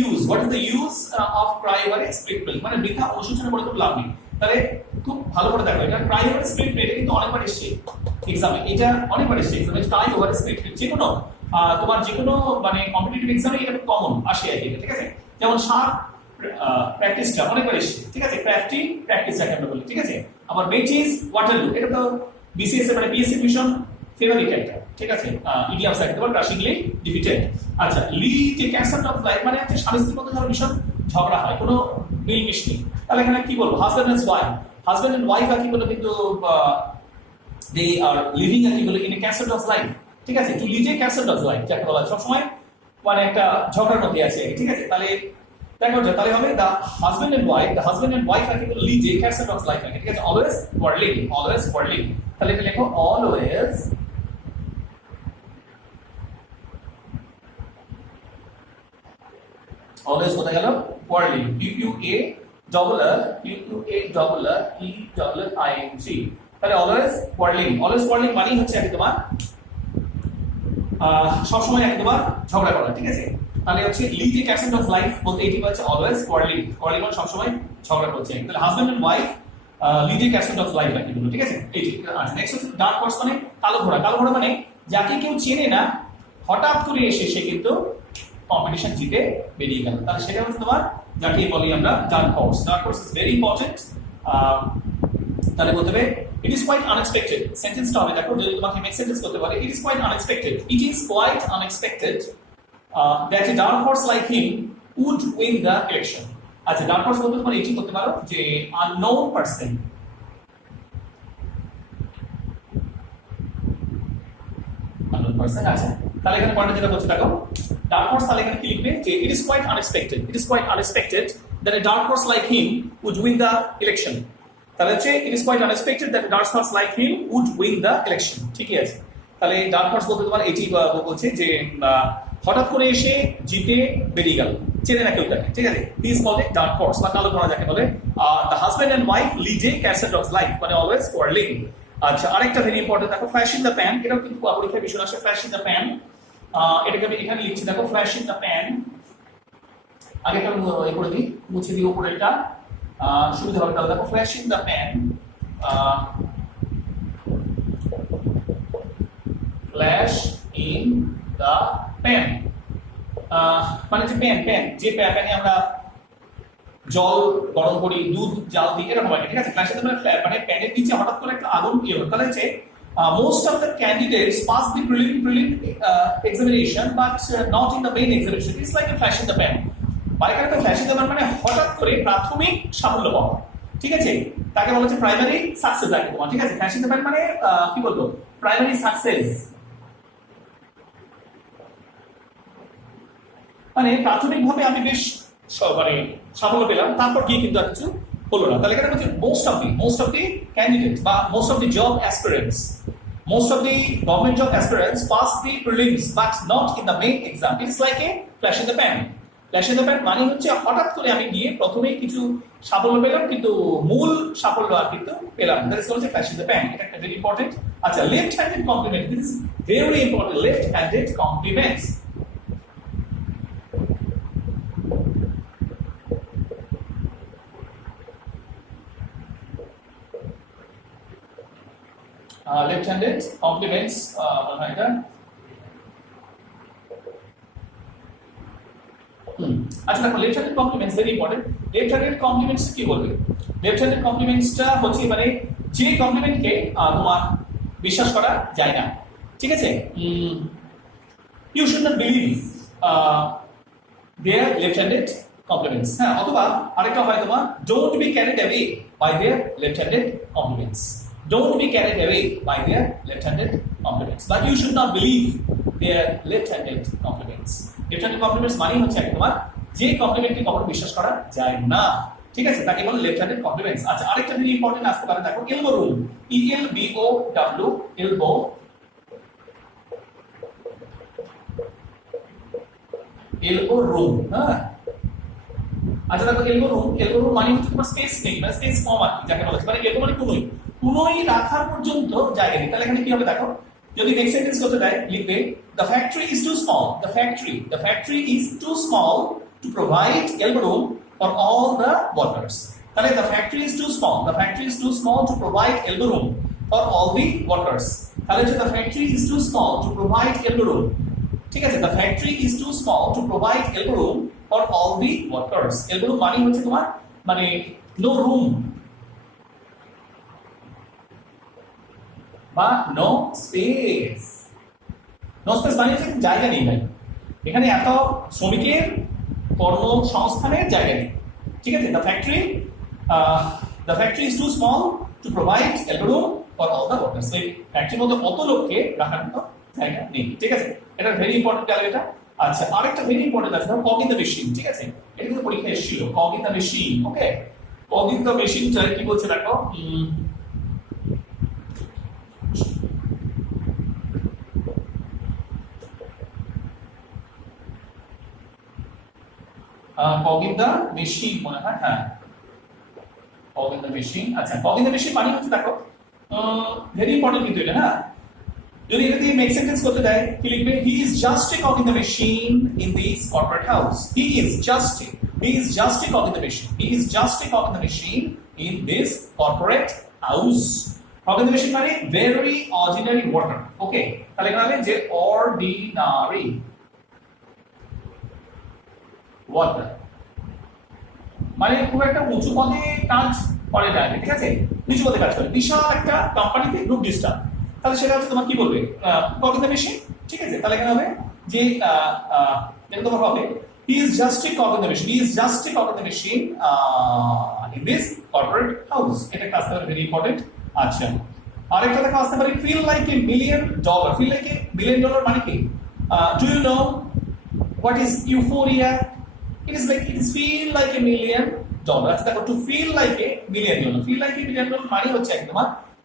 use of Cry over split milk মানে বৃথা অনুশোচনা করে কোনো লাভ নেই। তাহলে খুব ভালো করে দেখো এটা ক্রাই ওভার স্প্লিট মিল্ক, এটা কিন্তু অনেকবার এসেছে এক্সামে, এটা অনেকবার এসেছে এক্সামে, ক্রাই ওভার স্প্লিট মিল্ক যে কোনো তোমার যে কোনো মানে কম্পিটিটিভ এক্সামে এটা কমন আসে আর কি, ঠিক আছে? যেমন শার্প প্র্যাকটিসটা অনেকবার এসেছে, ঠিক আছে? ক্রাফটি প্র্যাকটিস যাকে আমরা বলি, ঠিক আছে? আবার মেট ইজ ওয়াটারলু এটা তো বিসিএস মানে পিএসসি মিশন ফেভারিট একটা, ঠিক আছে? ইডিয়ামস একদম ক্রাশিংলি ডিফিটেড। আচ্ছা lead a cassette of life মানে হচ্ছে স্বামী স্ত্রীর মধ্যে ধরো ভীষণ ঝগড়া হয়, কোনো মিলমিশ নেই, তাহলে এখানে কি বলবো হাজব্যান্ড এন্ড ওয়াইফ আর কি বলে কিন্তু দে আর লিভিং আর কি বলে in a cassette of life, ঠিক আছে? To lead a cassette of life যাকে বলা সবসময় মানে একটা ঝগড়ার মধ্যে আছে, ঠিক আছে? তাহলে দেখো তাহলে হবে দ্য হাজব্যান্ড এন্ড ওয়াইফ আর কি বলে lead a cassette of life, ঠিক আছে? অলওয়েজ কোয়ারলিং, তাহলে এটা লেখো অলওয়েজ কোথায় গেল কোয়ারলিং, QUARRELLING, তাহলে অলওয়েজ কোয়ারলিং মানে হচ্ছে আর কি তোমার সবসময় আর কি তোমার ঝগড়া করা, ঠিক আছে? তাহলে হচ্ছে lead a cassette of life বলতে এটি হচ্ছে অলওয়েজ কোয়ারলিং মানে সবসময় ঝগড়া করছে। তাহলে হাজব্যান্ড এন্ড ওয়াইফ লিডে ক্যাসেট অফ লাইফ বাকি ঠিক আছে এইটি। আচ্ছা নেক্সট হচ্ছে ডার্ক হর্স মানে কালো ঘোড়া। কালো ঘোড়া মানে যাকে কেউ চেনে না, হঠাৎ করে এসে সে কিন্তু কম্পিটিশন জিতে বেরিয়ে গেল, তাহলে সেটা হচ্ছে তোমার যাকে বলি আমরা dark horse. Dark horse is very important. তাহলে বলতে হবে ইট ইজ কোয়াইট আনএক্সপেক্টেড। সেন্টেন্সটা হবে দেখো, যদি তোমাকে মেক সেন্টেন্স করতে পারে it is quite unexpected, it is quite unexpected that a dark horse like him would win the election. আচ্ছা ডার্ক হর্স বলতে তোমরা এটি করতে পারো যে আননোন পারসন, আননোন পারসন। আচ্ছা তাহলে এখানে পয়েন্টটা যেটা বলছে দেখো, ডার্ক হর্স তাহলে এখানে কি লিখবে যে it is quite unexpected, it is quite unexpected that a dark horse like him would win the election. তাহলে হচ্ছে it is quite unexpected that a dark horse like him would win the election. ঠিকই আছে। তাহলে dark horse বলতে তোমার এটি বলছে যে হঠাৎ করে এসে জিতে বেরিয়ে গেল, চেনে না কেউ তাকে, ঠিক আছে। He is called a dark horse বা কালো ঘোড়া যাকে বলে। The husband and wife lead a cassette of life মানে অলওয়েজ কোয়ার্লিং। আচ্ছা আরেকটা ভেরি ইম্পর্টেন্ট দেখো, ফ্ল্যাশ ইন দ্য প্যান, এটাও কিন্তু পরীক্ষায় বিষয় আসে। ফ্ল্যাশ ইন দ্য প্যান এটাকে আমি এখানে লিখছি দেখো, ফ্ল্যাশ ইন দ্য প্যান। আগে একটা এই করে দিই, মুছে দিই উপরেরটা, সুবিধা হবে। তাহলে দেখো flash in the pan, flash in the pan মানে যে প্যান, প্যান যে প্যানে আমরা জল গরম করি, দুধ জাল দিই, এরকম আর কি, ঠিক আছে। ফ্ল্যাশ ইন দ্য প্যান মানে প্যানের নিচে হঠাৎ করে একটা আগুন ইয়ে হলো। তাহলে হচ্ছে most of the candidates pass the prelim examination but not in the main examination. It's like a flash in the pan. মানে এখানে তো ফ্ল্যাশ ইন দ্য প্যান মানে হঠাৎ করে প্রাথমিক সাফল্য পাওয়া, ঠিক আছে। তাকে বলা হচ্ছে প্রাইমারি সাকসেস আগে তোমার, ঠিক আছে। ফ্ল্যাশ ইন দ্য প্যান মানে কি বলবো, প্রাইমারি সাকসেস মানে প্রাথমিকভাবে আমি বেশ মানে সাফল্য পেলাম, তারপর গিয়ে কিন্তু আর কিছু হলো না। তাহলে এখানে হচ্ছে মোস্ট অফ দি ক্যান্ডিডেটস বা most of the job aspirants, most of the government job aspirants pass the prelims but not in the main exam. It's like a flash in the pan. Flash in the pan মানে হচ্ছে হঠাৎ করে আমি গিয়ে প্রথমেই কিছু সাফল্য পেলাম কিন্তু মূল সাফল্য আর কিন্তু পেলাম। That is called flash in the pan. এটা একটা ভেরি ইম্পর্টেন্ট। আচ্ছা left handed compliment, this is very important. Left handed compliments left-handed compliments এটা আচ্ছা দেখো left-handed compliments very important. left-handed compliments কি বলবে? left-handed compliments টা হচ্ছে মানে যে কমপ্লিমেন্টকে তোমার বিশ্বাস করা যায় না, ঠিক আছে। you should not believe their left-handed compliments. হ্যাঁ, অথবা আরেকটা হয় তোমার don't be carried away by their left-handed compliments. Don't be carried away by their left-handed compliments. But you should not believe their left-handed compliments. Left-handed compliments মানে হচ্ছে তোমার যে কমপ্লিমেন্টকে কখনো বিশ্বাস করা যায় না, ঠিক আছে, তাকে বলে left-handed compliments. আচ্ছা আরেকটা ভেরি ইম্পর্টেন্ট আসতে পারে দেখো, elbow room, ELBOW, elbow, elbow room, হ্যাঁ। আচ্ছা দেখো elbow room মানে হচ্ছে তোমার স্পেস নেই, মানে স্পেস কম আর কি যাকে বলা হয়, মানে elbow মানে কোনোই রাখার পর্যন্ত জায়গা নেই। তাহলে এখানে কি হবে দেখো, যদি নেক্সট সেন্টেন্স করতে দেয় লিখবে the factory is too small, the factory is too small to provide elbow room for all the workers. তাহলে the factory is too small to provide elbow room for all the workers. তাহলে হচ্ছে the factory is too small to provide elbow room, ঠিক আছে। the factory is too small to provide elbow room for all the workers. elbow room মানে হচ্ছে তোমার মানে no room বা no space. No space মানে হচ্ছে জায়গা নেই ভাই, এখানে এত শ্রমিকের কর্মসংস্থানের জায়গা নেই, ঠিক আছে। The factory is too small to provide elbow room for all the workers. এই ফ্যাক্টরির মধ্যে অত লোককে রাখার মতো জায়গা নেই, ঠিক আছে। এটা ভেরি ইম্পর্টেন্ট গেল এটা। আচ্ছা আরেকটা ভেরি ইম্পর্টেন্ট আছে কগ ইন দ্য মেশিন, ঠিক আছে। এটা কিন্তু পরীক্ষায় এসেছিল, cog in the machine, okay. Cog in the মেশিনটা কি বলছে দেখো, cog in the machine মনে হয়, হ্যাঁ cog in the machine। আচ্ছা cog in the machine মানে হচ্ছে দেখো ভেরি ইম্পর্টেন্ট কিন্তু এটা, হ্যাঁ। যদি এটা দিয়ে মেক সেন্টেন্স করতে দেয় কি লিখবে, he is just a cog in the machine in this corporate house. he is just a cog in the machine in this corporate house. Organization মানে very ordinary worker. ওকে, তাহলে এখানে হবে যে ordinary worker মানে খুব একটা উঁচু পদে কাজ করে না, ঠিক আছে, নিচু পদে কাজ করে। বিশাল একটা কোম্পানিতে গ্রুপ ডিস্টার্ব, তাহলে সেটা হচ্ছে তোমার কি বলবে, অর্গানাইজেশন, ঠিক আছে। তাহলে এখানে হবে যে এটা তোমার হবে he is just a cog in the machine, he is just a cog in the machine in this corporate house. এটা একটা আসতে পারে ভেরি ইম্পর্টেন্ট। আচ্ছা, আরেকটা দেখা আসতে পারে feel like a $1 million, feel like a $1 million মানে কি, do you know what is euphoria? It is feel like $1 million. দেখো to feel like a $1 million, feel like a $1 million মানে হচ্ছে একদম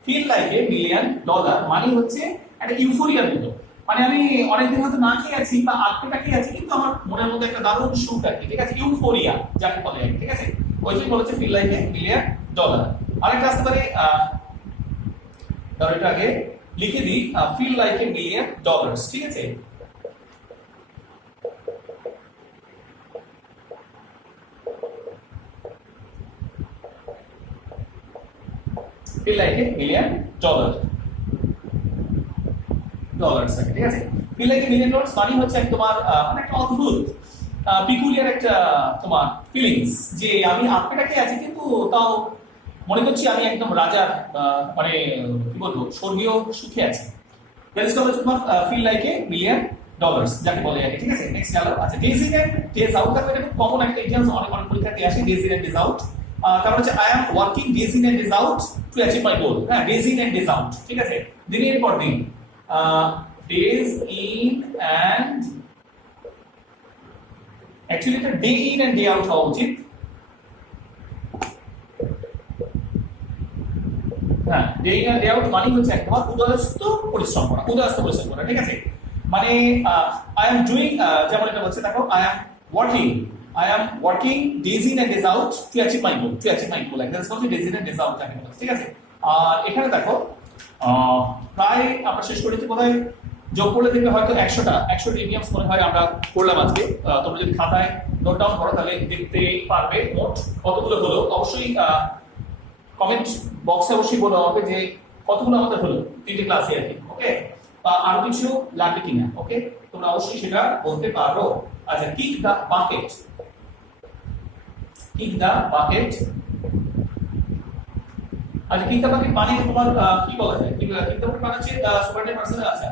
feel like a $1 million মানে হচ্ছে একটা ইউফোরিয়ার মতো, মানে আমি অনেকদিন হয়তো না খেয়ে আছি বা আটকে খেয়ে আছি কিন্তু আমার মনের মধ্যে একটা দারুণ সুখ আছে, ঠিক আছে, ইউফোরিয়া যাকে বলে, ঠিক আছে, ওই জন্য বলেছে ফিল লাইক এ $1 million। আরেকটা আসতে পারে ধরো এটা আগে লিখে দিই, ফিল লাইক এ $1 million, ঠিক আছে। feel like a $1 million dollars আছে, ঠিক আছে। feel like a $1 million মানে হচ্ছে তোমার মানে একটা অদ্ভুত পিকুলিয়ার একটা তোমার ফিলিংস, যে আমি আটকে আছি কিন্তু তাও মনে করছি আমি একদম রাজার মানে কি বলবো স্বর্গীয় সুখে আছি। দ্যাট ইজ কল্ড তোমার feel like a $1 million যাকে বলে আর কি, ঠিক আছে। নেক্সট গেল, আচ্ছা days in and days out, এটা খুব কমন একটা এক্সাম্পল, অনেক পরীক্ষাতে আসে days in and days out. তারপর হচ্ছে I am working days in and days out to achieve my goal. হ্যাঁ, days in and days out, ঠিক আছে, দিনের পর দিন, ডেজ ইন এন্ড, অ্যাকচুয়ালি এটা day in and day out হওয়া উচিত। হ্যাঁ, day in and day out মানে হচ্ছে একদম উদয়াস্ত পরিশ্রম করা, ঠিক আছে। মানে আই এম ডুইং, যেমন এটা বলছে দেখো I am working days in and days out to achieve my goal, like that's called days in and days out, ঠিক আছে। আর এখানে দেখো প্রায় আমরা শেষ করেছি, বোধহয় যোগ করলে দেখবে হয়তো 100 ইডিয়মস মনে হয় আমরা করলাম আজকে। তোমরা যদি খাতায় নোট ডাউন করো তাহলে দেখতে পারবে মোট কতগুলো হলো। অবশ্যই কমেন্ট বক্সে অবশ্যই বলা হবে যে কতগুলো আমাদের হলো 3টে ক্লাসে আর কি, ওকে, আরো কিছু লাগবে কিনা, ওকে, তোমরা অবশ্যই সেটা বলতে পারো। আচ্ছা, কিক দা বাকেট, আচ্ছা কিক দা বাকেট মানে তোমার কি বলা যায়, কিক দা বাকেট মানে হচ্ছে সুপারটেন পার্সনের, আচ্ছা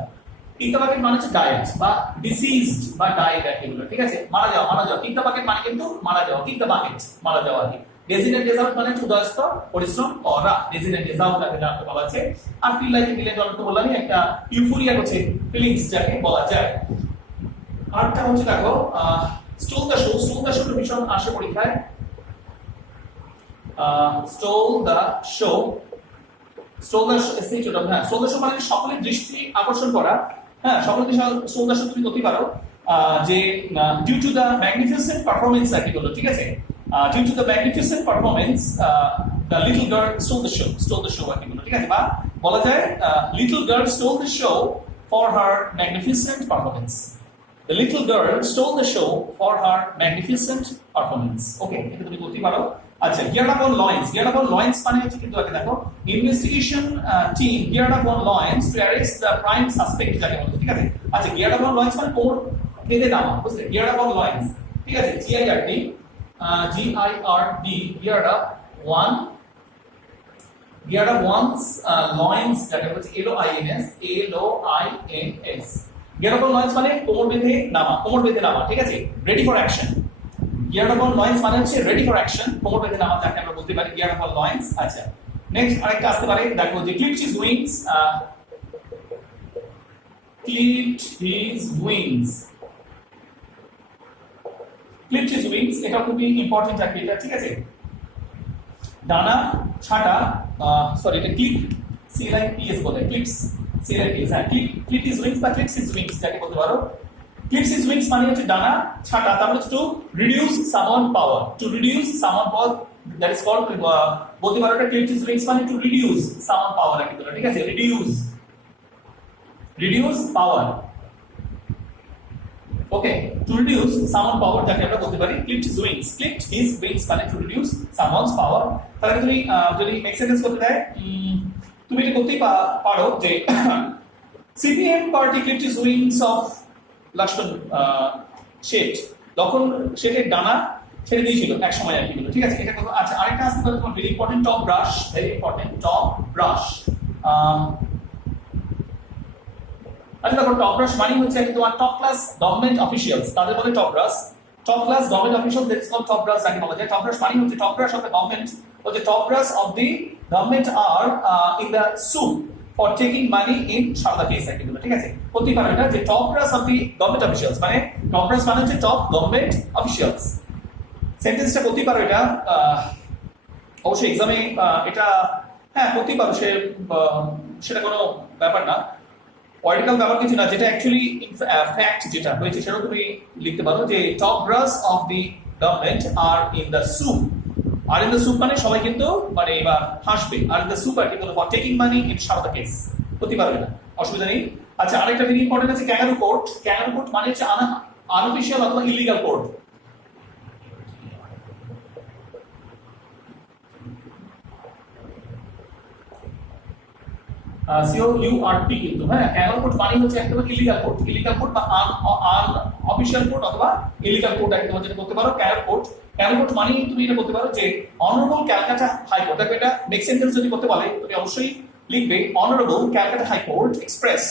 কিক দা বাকেট মানে হচ্ছে ডায়েট বা ডিসিজড বা ডায়েট এগুলো, ঠিক আছে, মারা যাওয়া। কিক দা বাকেট মানে কিন্তু মারা যাওয়া, কিক দা বাকেট মারা যাওয়া আর কি। Days in and days out মানে উদয়াস্ত পরিশ্রম করা, days in and days out যাকে বলা আছে। আর ফিল লাইক $1 million তো বললামই, একটা ইউফোরিয়া হচ্ছে ফিলিংস যাকে বলা যায়। আরেকটা হচ্ছে দেখো স্টোল দ্য শো ভীষণ আসে পরীক্ষায়। স্টোল দ্য শো মানে সকলের দৃষ্টি আকর্ষণ করা। হ্যাঁ, সকলের দৃষ্টি স্টোল দ্য শো তুমি করতে পারো যে due to the magnificent performance আর কি বলো, ঠিক আছে, due to the magnificent performance the little girl stole the show আর কি বলো, ঠিক আছে, বা বলা যায় little girl stole the show for her magnificent performance. The little girl stole the show for her magnificent performance. Okay, এটা তুমি বলতে পারো। আচ্ছা, geared up on loins মানে হচ্ছে কিন্তু আগে দেখো investigation team geared up on loins to arrest the prime suspect যাকে বলে, ঠিক আছে। আচ্ছা, geared up on loins মানে কোমর বেঁধে নামা, বুঝলে, geared up on loins, ঠিক আছে, GIRD geared up one's loins যাকে বলে LOINS geared up on loins মানে কোমর বেঁধে নামা, ঠিক আছে, ready for action. geared up on loins মানে হচ্ছে রেডি ফর অ্যাকশন, কোমর বেঁধে নামা যাকে আমরা বলতে পারি geared up on loins। আচ্ছা, নেক্সট আরেকটা আসতে পারে দেখো যে clipped his wings, এটা খুবই ইম্পর্টেন্ট একটা, এটা ঠিক আছে, ডানা ছাটা, সরি এটা ক্লিপ CLIPS বলে, ক্লিপস CLIPS, হ্যাঁ, ক্লিপ his wings বা clips his wings যাকে বলতে পারো। clips his wings মানে হচ্ছে ডানা ছাটা, তারপরে হচ্ছে to reduce someone power, that is called বলতে পারো এটা clips his wings মানে to reduce someone power আর কি বলে, ঠিক আছে, reduce power, okay, to reduce someone power, যাকে আমরা বলতে পারি ক্লিপড হিজ উইংস মানে টু রিডিউস সামওয়ানস পাওয়ার। তাহলে তুমি যদি মেক সেন্টেন্স করতে দেয়, তুমি এটা করতেই পারো যে CPM party clipped his wings of Lakshman Seth, তখন শেঠের ডানা ছেড়ে দিয়েছিল এক সময় আর কি। ঠিক আছে, এটা কথা। আচ্ছা, আরেকটা আসতে পারে তোমার very important, top brush, very important top brush. আচ্ছা দেখো, টপ ব্রাশ মানে হচ্ছে তোমার টপ ক্লাস গভর্নমেন্ট অফিসিয়ালস, তাদের বলে top brass. Top class government officials, that's called top brass যাকে বলা যায়। টপ ব্রাশ মানে হচ্ছে top brass of the government, or the top brass of the government are in the soup for taking money in Saradha case আর কি। ঠিক আছে, প্রতি পারে এটা যে top brass of the government officials, মানে টপ ব্রাশ মানে হচ্ছে টপ গভর্নমেন্ট অফিসিয়ালস। সেন্টেন্সটা প্রতি পারো এটা, অবশ্যই এক্সামে এটা হ্যাঁ প্রতি পারো, সেটা কোনো ব্যাপার না, পলিটিক্যাল ব্যাপার কিছু না। যেটা অ্যাকচুয়ালি ফ্যাক্ট যেটা হয়েছে সেটাও তুমি লিখতে পারো যে top brass of the government are in the soup. Are in the soup মানে সবাই কিন্তু মানে এবার হাসবে, আর ইন দ্য স্যুপ আর কি বলবো for taking money in Saradha case, প্রতি পারো এটা, অসুবিধা নেই। আচ্ছা, আরেকটা ভেরি ইম্পর্টেন্ট আছে ক্যাঙ্গারু কোর্ট। ক্যাঙ্গারু কোর্ট মানে হচ্ছে আনঅফিশিয়াল অথবা ইলিগাল কোর্ট। COURT কিন্তু হ্যাঁ, ক্যাঙ্গারু কোর্ট মানে হচ্ছে একদম ইলিগাল কোর্ট। ইলিগাল কোর্ট বা আনঅফিশিয়াল কোর্ট অথবা ইলিগাল কোর্ট একদম যেটা করতে পারো ক্যাঙ্গারু কোর্ট। ক্যাঙ্গারু কোর্ট মানে তুমি এটা করতে পারো যে অনারেবল ক্যালকাটা হাইকোর্ট। দেখো এটা মেক সেন্টেন্স যদি করতে বলে তুমি অবশ্যই লিখবে honourable Calcutta high court express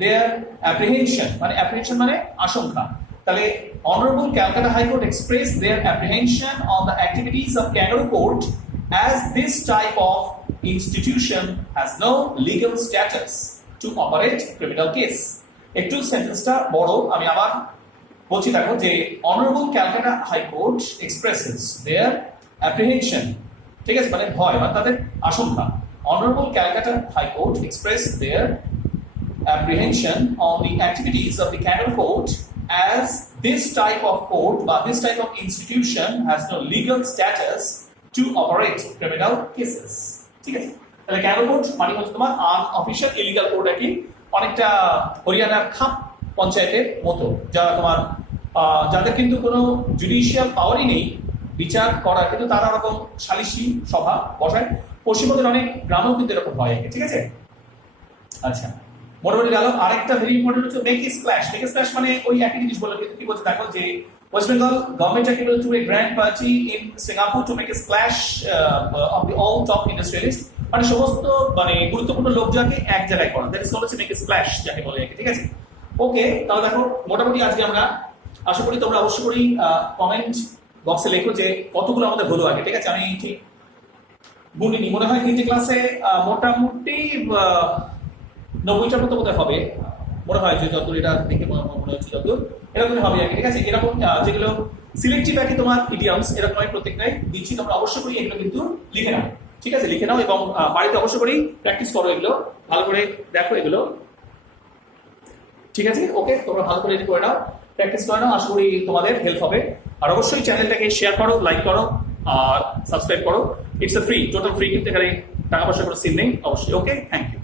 their apprehension, মানে অ্যাপ্রিহেনশন মানে আশঙ্কা। তাহলে honourable Calcutta high court express their apprehension on the activities of kangaroo court as this type of institution has no legal status to operate criminal case. একটু সেন্টেন্সটা বড়, আমি আবার বলছি দেখো যে অনারেবল ক্যালকাটা হাইকোর্ট এক্সপ্রেসেস দেয়ার অ্যাপ্রিহেনশন, ঠিক আছে, মানে ভয় বা তাদের আশঙ্কা। Honourable Calcutta high court express their apprehension on the activities of the Kangaroo Court as this type of court বা this type of institution has no legal status to operate criminal cases. ঠিক আছে, তাহলে ক্যাঙ্গারু কোর্ট মানে হচ্ছে তোমার unofficial illegal court আর কি, অনেকটা হরিয়ানার খাপ পঞ্চায়েতের মতো, যা তোমার যাদের কিন্তু কোনো জুডিশিয়াল পাওয়ারই নেই বিচার করা, কিন্তু তারা ওরকম সালিশি সভা বসায়। পশ্চিমবঙ্গের অনেক গ্রামেও কিন্তু এরকম হয় আর কি। ঠিক আছে, আচ্ছা মোটামুটি গেল। আরেকটা ভেরি ইম্পর্টেন্ট হচ্ছে make a splash. Make a splash মানে ওই একই জিনিস বলে, কিন্তু কি বলছে দেখো যে West Bengal government acted to a grand party in Singapore to make a splash of the all top industrialists, মানে সমস্ত মানে গুরুত্বপূর্ণ লোকজনকে এক জায়গায় করা, that is called make a splash যাকে বলে আর কি। ঠিক আছে, ওকে, তাহলে দেখো মোটামুটি আজকে আমরা আশা করি তোমরা অবশ্যই করে কমেন্ট বক্সে লেখো যে কতগুলো আমাদের হলো আগে। ঠিক আছে, আমি ঠিক গুণিনি, মনে হয় তিনটে ক্লাসে মোটামুটি 90টার মতো বোধহয় হবে, মনে হয় যে যতদূর এটা দেখে মনে হচ্ছে যতদূর এরকমই হবে আর কি। ঠিক আছে, এরকম যেগুলো সিলেক্টিভ আর কি তোমার ইডিয়মস এরকম আমি প্রত্যেকটাই দিচ্ছি, তোমরা অবশ্যই করে এগুলো কিন্তু লিখে নাও। ঠিক আছে, লিখে নাও এবং বাড়িতে অবশ্যই করেই প্র্যাকটিস করো, এগুলো ভালো করে দেখো এগুলো। ঠিক আছে, ওকে, তোমরা ভালো করে করে নাও, প্র্যাকটিস করে নাও, আশা করি তোমাদের হেল্প হবে। আর অবশ্যই চ্যানেলটাকে শেয়ার করো, লাইক করো আর সাবস্ক্রাইব করো। It's a free, total free, কিন্তু এখানে টাকা পয়সা কোনো সিন নেই অবশ্যই। ওকে, থ্যাংক ইউ।